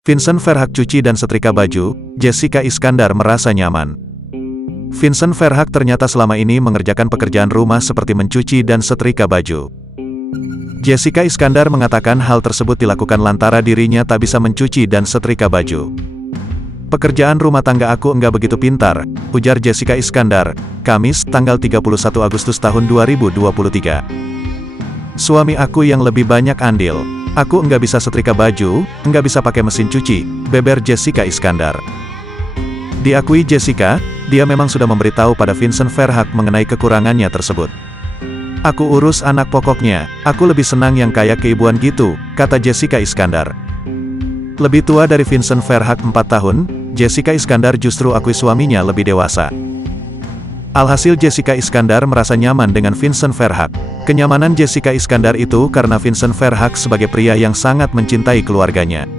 Vincent Verhaeghe cuci dan setrika baju, Jessica Iskandar merasa nyaman. Vincent Verhaeghe ternyata selama ini mengerjakan pekerjaan rumah seperti mencuci dan setrika baju. Jessica Iskandar mengatakan hal tersebut dilakukan lantaran dirinya tak bisa mencuci dan setrika baju. Pekerjaan rumah tangga aku enggak begitu pintar, ujar Jessica Iskandar, Kamis, tanggal 31 Agustus tahun 2023. Suami aku yang lebih banyak andil. Aku enggak bisa setrika baju, enggak bisa pakai mesin cuci, beber Jessica Iskandar. Diakui Jessica, dia memang sudah memberitahu pada Vincent Verhaeghe mengenai kekurangannya tersebut. Aku urus anak pokoknya, aku lebih senang yang kayak keibuan gitu, kata Jessica Iskandar. Lebih tua dari Vincent Verhaeghe 4 tahun, Jessica Iskandar justru akui suaminya lebih dewasa. Alhasil Jessica Iskandar merasa nyaman dengan Vincent Verhaeghe. Kenyamanan Jessica Iskandar itu karena Vincent Verhaeghe sebagai pria yang sangat mencintai keluarganya.